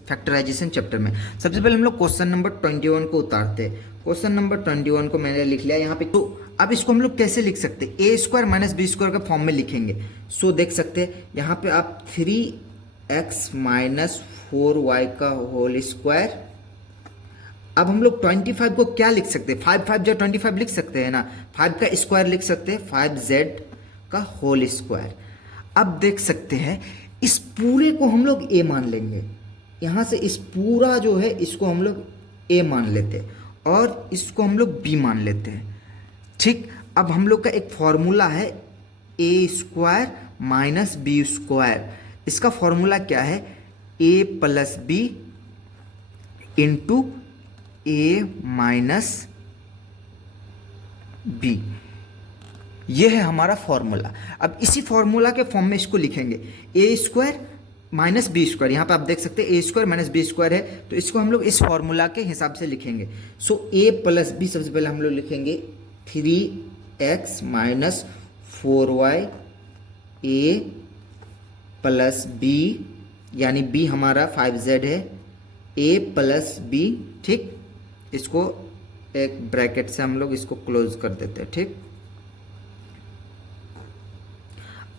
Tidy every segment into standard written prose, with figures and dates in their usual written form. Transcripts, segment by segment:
Factorisation chapter में सबसे पहले हम लोग क्वेश्चन नंबर 21 को उतारते हैं। क्वेश्चन नंबर 21 को मैंने लिख लिया यहाँ पे। तो अब इसको हम लोग कैसे लिख सकते हैं? A square minus B square का फॉर्म में लिखेंगे। सो देख सकते हैं यहाँ पे आप 3x माइनस 4y का होल स्क्वायर। अब हम लोग 25 को क्या लिख सकते हैं? 5 5 जो 25 लिख सकते हैं ना, 5 का स्क्वायर लिख सकते हैं, 5z का होल स्क्वायर। अब देख सकते हैं इस पूरे को हम लोग a मान लेंगे। यहाँ से इस पूरा जो है इसको हम लोग a मान लेते हैं और इसको हम लोग b मान लेते हैं। ठीक, अब हम लोग का एक फॉर्मूला है a square minus B square. इसका फॉर्मूला क्या है? a plus B into a minus B. ये है हमारा फॉर्मूला। अब इसी फॉर्मूला के फॉर्म में इसको लिखेंगे ए स्क्वायर माइनस बी स्क्वायर। यहाँ पे आप देख सकते हैं A square minus B square है, तो इसको हम लोग इस फॉर्मूला के हिसाब से लिखेंगे। सो ए प्लस बी सबसे पहले हम लोग लिखेंगे 3x माइनस 4y ए प्लस बी, यानी बी हमारा 5z है, ए प्लस बी। ठीक, इसको एक ब्रैकेट से हम लोग इसको क्लोज कर देते हैं। ठीक,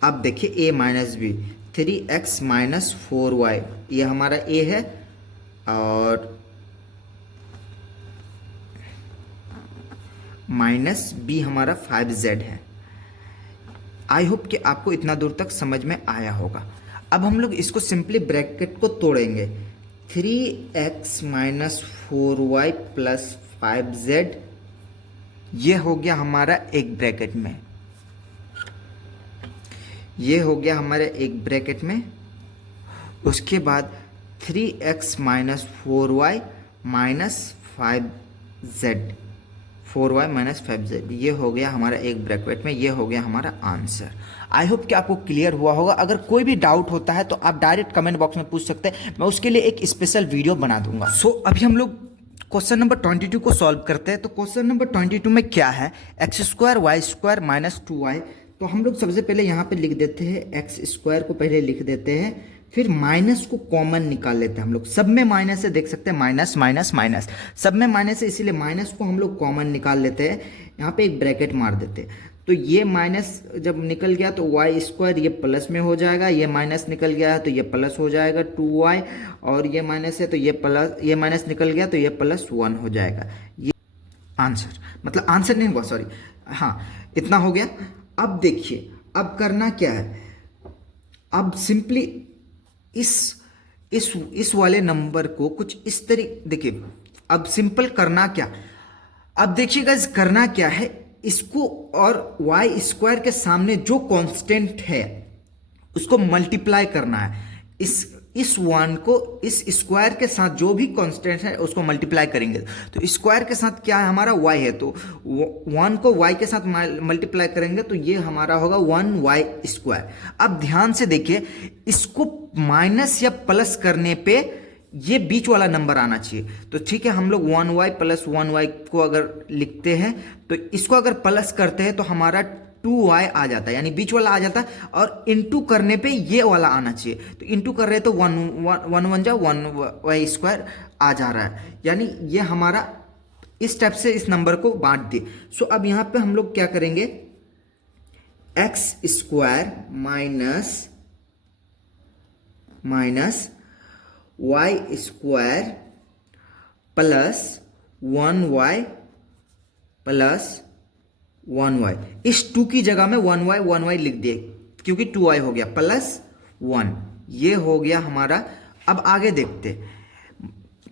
अब देखिए a minus B 3x minus 4y, ये हमारा a है और माइनस b हमारा 5z है। आई होप कि आपको इतना दूर तक समझ में आया होगा। अब हम लोग इसको सिंपली ब्रैकेट को तोड़ेंगे। 3x minus 4y plus 5z, ये हो गया हमारा एक ब्रैकेट में, ये हो गया हमारे एक ब्रैकेट में। उसके बाद 3x minus 4y minus 5z, 4y minus 5z, ये हो गया हमारा एक ब्रैकेट में। ये हो गया हमारा आंसर। आई होप कि आपको क्लियर हुआ होगा। अगर कोई भी डाउट होता है तो आप डायरेक्ट कमेंट बॉक्स में पूछ सकते हैं, मैं उसके लिए एक स्पेशल वीडियो बना दूंगा। सो अभी हम लोग क्वेश्चन नंबर 22 को सॉल्व करते हैं। तो क्वेश्चन नंबर 22 में क्या है? X square Y square minus 2y। तो हम लोग सबसे पहले यहाँ पे लिख देते हैं, एक्स स्क्वायर को पहले लिख देते हैं, फिर माइनस को कॉमन निकाल लेते हैं हम लोग। सब में माइनस है, देख सकते हैं माइनस माइनस माइनस, सब में माइनस है, इसीलिए माइनस को हम लोग कॉमन निकाल लेते हैं। यहाँ पे एक ब्रैकेट मार देते हैं। तो ये माइनस जब निकल गया तो वाई स्क्वायर ये प्लस में हो जाएगा, ये माइनस निकल गया है तो ये प्लस हो जाएगा 2y, और ये माइनस है तो ये प्लस, ये माइनस निकल गया तो ये प्लस 1 हो जाएगा। ये आंसर, मतलब आंसर नहीं हुआ, सॉरी, हाँ इतना हो गया। अब देखिए अब करना क्या है? अब सिंपली इस वाले नंबर को कुछ इस तरीके, देखिए अब सिंपल करना क्या, अब देखिए गाइस करना क्या है, इसको और वाई स्क्वायर के सामने जो कांस्टेंट है उसको मल्टीप्लाई करना है। इस वन को इस स्क्वायर के साथ जो भी कांस्टेंट है उसको मल्टीप्लाई करेंगे। तो स्क्वायर के साथ क्या है हमारा? y है, तो 1 को y के साथ मल्टीप्लाई करेंगे तो ये हमारा होगा 1y स्क्वायर। अब ध्यान से देखिए, इसको माइनस या प्लस करने पे ये बीच वाला नंबर आना चाहिए। तो ठीक है, हम लोग 1y प्लस 1y को अगर लिखते हैं तो इसको अगर प्लस करते हैं तो हमारा 2y आ जाता है, यानी बीच वाला आ जाता है, और इंटू करने पे ये वाला आना चाहिए। तो इंटू कर रहे हैं तो 1 जा 1y स्क्वायर आ जा रहा है, यानी ये हमारा इस टाइप से इस नंबर को बांट दिए। सो अब यहाँ पे हम लोग क्या करेंगे? X square minus Y square plus 1y plus 1y, इस 2 की जगह में 1y लिख दिए क्योंकि 2y हो गया, प्लस 1, ये हो गया हमारा। अब आगे देखते,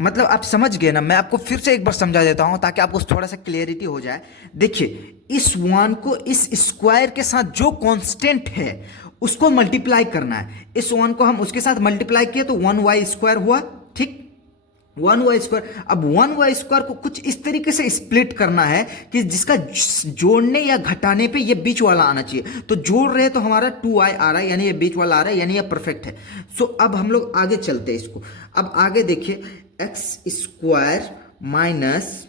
मतलब आप समझ गए ना? मैं आपको फिर से एक बार समझा देता हूं ताकि आपको थोड़ा सा क्लियरिटी हो जाए। देखिए इस 1 को इस स्क्वायर के साथ जो कांस्टेंट है उसको मल्टीप्लाई करना है। इस 1 को हम उसके साथ मल्टीप्लाई किए तो 1y स्क्वायर हुआ। ठीक, 1y स्क्वायर। अब 1y स्क्वायर को कुछ इस तरीके से स्प्लिट करना है कि जिसका जोड़ने या घटाने पे ये बीच वाला आना चाहिए। तो जोड़ रहे तो हमारा 2y आ रहा है, यानी ये बीच वाला आ रहा है, यानी ये परफेक्ट है। सो अब हम लोग आगे चलते हैं इसको। अब आगे देखिए, X square minus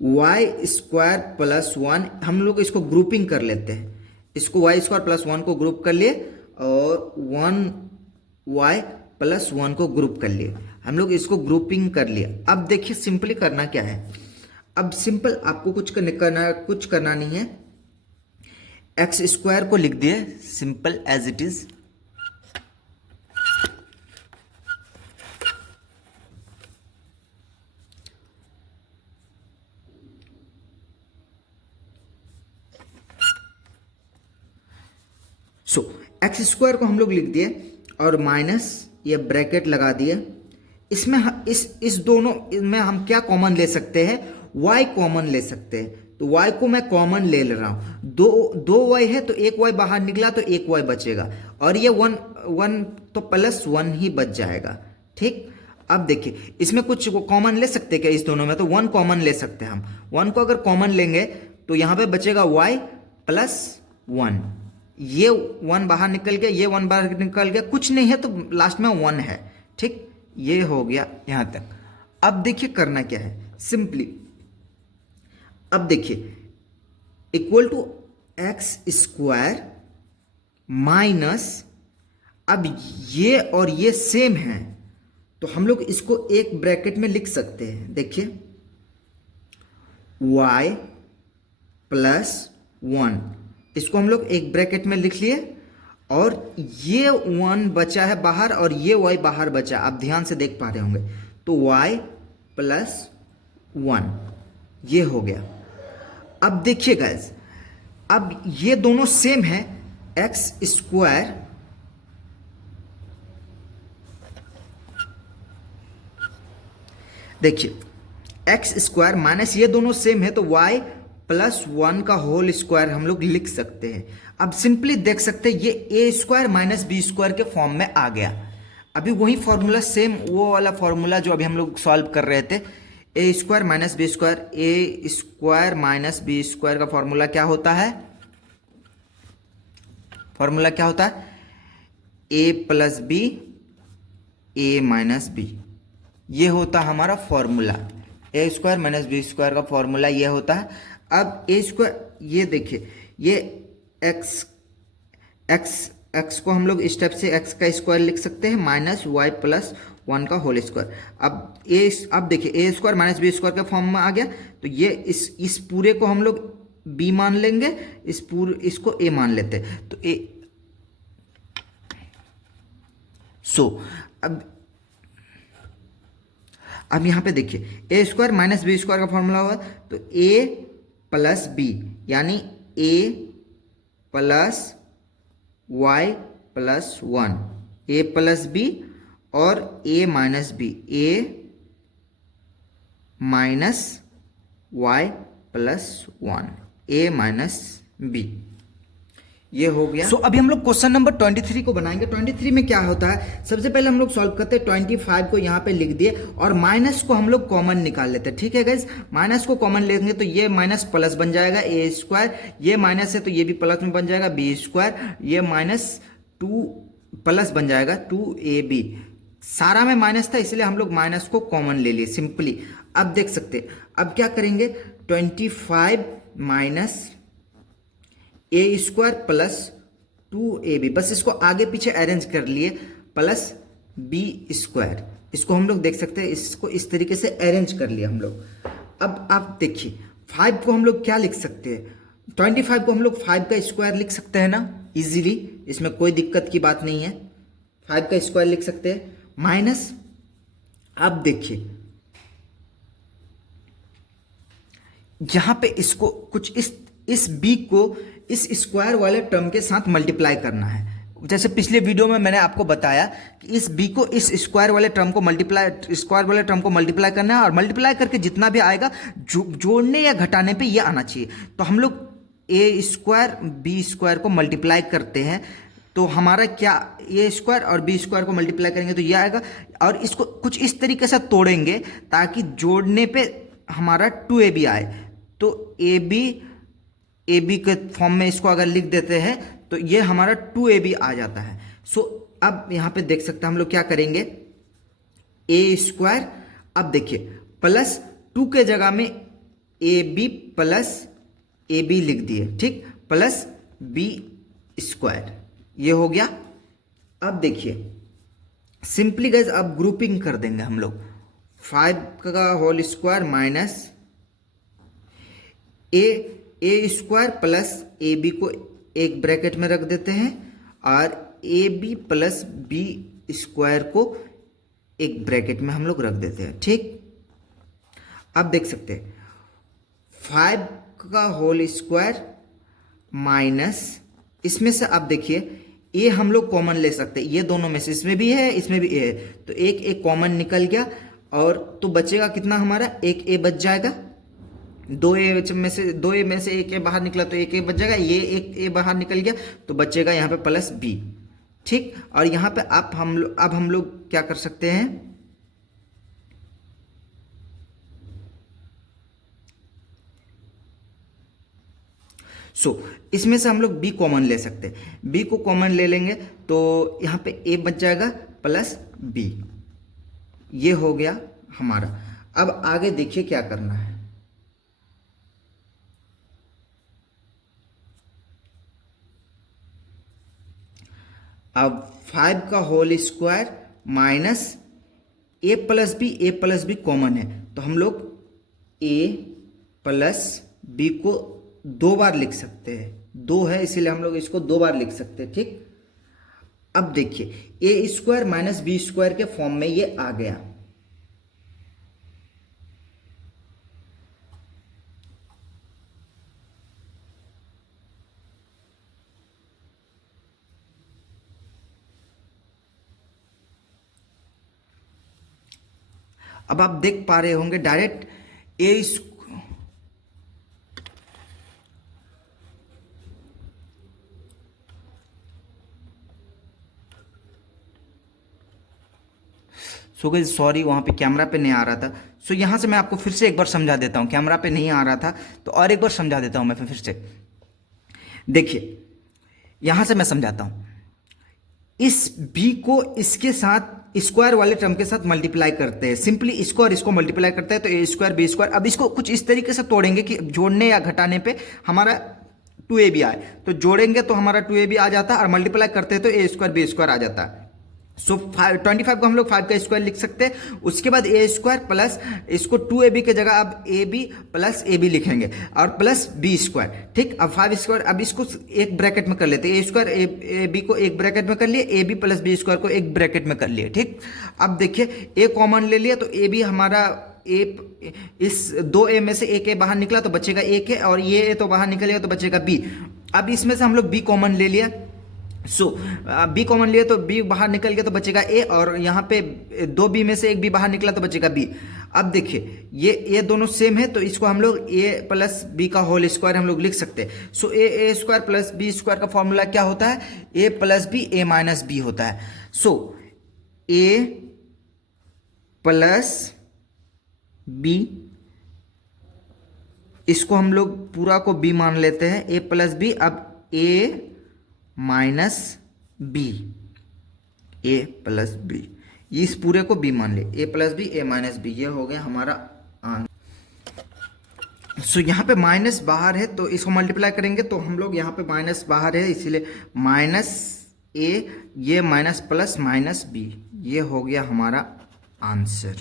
Y square plus 1, हम लोग इसको ग्रुपिंग कर लेते हैं। इसको वाई स्क्वायर प्लस 1 को ग्रुप कर लिए और 1y प्लस 1 को ग्रुप कर लिए। हम लोग इसको ग्रुपिंग कर लिया। अब देखिए सिंपली करना क्या है। अब सिंपल आपको कुछ करना नहीं है। एक्स स्क्वायर को लिख दिए simple as it is. So X square को हम लोग लिख दिए और माइनस ये ब्रैकेट लगा दिए। इसमें इस दोनों में हम क्या कॉमन ले सकते हैं, y कॉमन ले सकते हैं। तो y को मैं कॉमन ले रहा हूं। दो y है तो एक y बाहर निकला तो एक y बचेगा और ये 1 तो प्लस 1 ही बच जाएगा। ठीक, अब देखिए इसमें कुछ कॉमन ले सकते हैं क्या इस दोनों में, तो 1 कॉमन ले सकते हैं हम। 1 को अगर कॉमन लेंगे तो यहां पे बचेगा y प्लस 1। ये 1 बाहर निकल गया, ये 1 बाहर निकल गया, कुछ नहीं है तो लास्ट में 1 है। ठीक, ये हो गया यहां तक। अब देखिए करना क्या है सिंपली। अब देखिए equal to X square minus, अब ये और ये सेम है तो हम लोग इसको एक ब्रैकेट में लिख सकते हैं। देखिए y प्लस 1, इसको हम लोग एक ब्रैकेट में लिख लिए और ये 1 बचा है बाहर और ये y बाहर बचा। आप ध्यान से देख पा रहे होंगे तो y प्लस 1 ये हो गया। अब देखिए गाइस, अब ये दोनों सेम है। एक्स स्क्वायर देखिए एक्स स्क्वायर माइनस ये दोनों सेम है तो y प्लस 1 का होल स्क्वायर हम लोग लिख सकते हैं। अब सिंपली देख सकते हैं ये ए स्क्वायर माइनस बी स्क्वायर के फॉर्म में आ गया। अभी वही फॉर्मूला सेम वो वाला फॉर्मूला जो अभी हम लोग सॉल्व कर रहे थे, ए स्क्वायर माइनस बी स्क्वायर, ए स्क्वायर माइनस बी स्क्वायर का फॉर्मूला क्या होता है, फॉर्मूला क्या होता है, ए plus B A minus B, ये होता है हमारा फॉर्मूला। ए स्क्वायर माइनस बी स्क्वायर का फॉर्मूला ये होता है। अब ए स्क्वायर, ये देखिए ये एक्स को हम लोग इस टाइप से एक्स का स्क्वायर लिख सकते हैं माइनस वाई प्लस 1 का होल स्क्वायर। अब देखिए A square minus B square के फॉर्म में आ गया तो ये इस पूरे को हम लोग बी मान लेंगे, इसको ए मान लेते हैं तो ए। सो अब यहां पे देखिए A square minus B square का फॉर्मूला हुआ तो ए प्लस बी यानी ए प्लस वाई प्लस 1, ए प्लस बी और ए minus B, A minus Y plus 1, A minus B, ये हो गया। सो अभी हम लोग क्वेश्चन नंबर 23 को बनाएंगे। 23 में क्या होता है, सबसे पहले हम लोग सॉल्व करते हैं। 25 को यहाँ पे लिख दिए और माइनस को हम लोग कॉमन निकाल लेते हैं। ठीक है गाइज, माइनस को कॉमन लेंगे तो ये माइनस प्लस बन जाएगा ए स्क्वायर, ये माइनस है तो ये भी प्लस में बन जाएगा बी स्क्वायर, ये माइनस 2 प्लस बन जाएगा 2ab, सारा में माइनस था इसलिए हम लोग माइनस को कॉमन ले लिए सिंपली। अब देख सकते अब क्या करेंगे, 25 minus A square plus 2ab, बस इसको आगे पीछे अरेंज कर लिए, प्लस बी स्क्वायर, इसको हम लोग देख सकते हैं, इसको इस तरीके से अरेंज कर लिया हम लोग। अब आप देखिए 5 को हम लोग क्या लिख सकते हैं, 25 को हम लोग 5 का स्क्वायर लिख सकते हैं ना इजीली, इसमें कोई दिक्कत की बात नहीं है, 5 का स्क्वायर लिख सकते हैं माइनस। अब देखिए यहां पे इसको कुछ इस b को इस स्क्वायर वाले टर्म के साथ मल्टीप्लाई करना है। जैसे पिछले वीडियो में मैंने आपको बताया कि इस b को इस स्क्वायर वाले टर्म को मल्टीप्लाई करना है और मल्टीप्लाई करके जितना भी आएगा जोड़ने या घटाने पे ये आना चाहिए। तो हम लोग ए स्क्वायर बी स्क्वायर को मल्टीप्लाई करते हैं तो हमारा क्या, ए स्क्वायर और बी स्क्वायर को मल्टीप्लाई करेंगे तो ये आएगा और इसको कुछ इस तरीके से तोड़ेंगे ताकि जोड़ने पे हमारा 2ab आए। तो ए बी के फॉर्म में इसको अगर लिख देते हैं तो ये हमारा 2ab आ जाता है। सो अब यहाँ पे देख सकते हैं हम लोग क्या करेंगे, ए स्क्वायर, अब देखिए प्लस 2 के जगह में A B plus A B लिख दिए, ठीक, प्लस बी स्क्वायर, ये हो गया अब देखिए सिंपली गाइज अब ग्रुपिंग कर देंगे हम लोग। 5 का whole square minus A square plus A B को एक ब्रैकेट में रख देते हैं और A B plus B square को एक ब्रैकेट में हम लोग रख देते हैं। ठीक, अब देख सकते हैं 5 का होल स्क्वायर माइनस, इसमें से आप देखिए ए हम लोग कॉमन ले सकते हैं, ये दोनों में से, इसमें भी है इसमें भी ए है, तो एक कॉमन निकल गया और तो बचेगा कितना हमारा, एक ए बच जाएगा। दो ए में से एक ए बाहर निकला तो एक ए बच जाएगा, ये एक ए बाहर निकल गया तो बचेगा यहाँ पे प्लस बी। ठीक, और यहाँ पे अब हम लोग क्या कर सकते हैं, इसमें से हम लोग b कॉमन ले सकते हैं। b को कॉमन ले लेंगे तो यहाँ पे a बच जाएगा प्लस b, ये हो गया हमारा। अब आगे देखिए क्या करना है। अब 5 का whole square minus a plus B common है तो हम लोग a प्लस बी को 2 बार लिख सकते हैं, 2 है इसीलिए हम लोग इसको 2 बार लिख सकते हैं। ठीक, अब देखिए A square minus B square के फॉर्म में ये आ गया। अब आप देख पा रहे होंगे डायरेक्ट ए सॉरी वहाँ पे कैमरा पे नहीं आ रहा था। यहाँ से मैं आपको फिर से एक बार समझा देता हूँ, कैमरा पे नहीं आ रहा था तो और एक बार समझा देता हूँ मैं फिर से। देखिए यहाँ से मैं समझाता हूँ, इस b को इसके साथ स्क्वायर वाले टर्म के साथ मल्टीप्लाई करते हैं, सिंपली इसको और इसको मल्टीप्लाई करते हैं तो ए स्क्वायर बी स्क्वायर। अब इसको कुछ इस तरीके से तोड़ेंगे कि जोड़ने या घटाने पे हमारा 2ab आए, तो जोड़ेंगे तो हमारा 2ab आ जाता है और मल्टीप्लाई करते हैं तो ए स्क्वायर बी स्क्वायर आ जाता है। 25 को हम लोग 5 का स्क्वायर लिख सकते हैं। उसके बाद ए स्क्वायर प्लस इसको 2ab के जगह अब A B plus A B लिखेंगे और प्लस बी स्क्वायर। ठीक, अब 5 स्क्वायर, अब इसको एक ब्रैकेट में कर लेते हैं, ए स्क्वायर ए बी को एक ब्रैकेट में कर लिए, A B plus B square को एक ब्रैकेट में कर लिए। ठीक, अब देखिए ए कॉमन ले लिया तो ए बी हमारा इस 2a में से एक ए बाहर निकला तो बचेगा एक है और ये ए तो बाहर निकलेगा तो बचेगा बी। अब इसमें से हम लोग बी कॉमन ले लिया, बी कॉमन लिए तो बी बाहर निकल गया तो बचेगा ए और यहाँ पे 2b में से एक बी बाहर निकला तो बचेगा बी। अब देखिए ये दोनों सेम है तो इसको हम लोग a प्लस बी का होल स्क्वायर हम लोग लिख सकते हैं। A square plus B square का फॉर्मूला क्या होता है, a plus B A minus B होता है। a प्लस बी, इसको हम लोग पूरा को b मान लेते हैं, a प्लस बी, अब a minus B, A plus B, इस पूरे को b मान ले, a plus B A minus B, ये हो गया हमारा आंसर। यहाँ पे माइनस बाहर है तो इसको मल्टीप्लाई करेंगे तो हम लोग यहाँ पे माइनस बाहर है इसीलिए माइनस ए, ये माइनस प्लस माइनस बी, ये हो गया हमारा आंसर।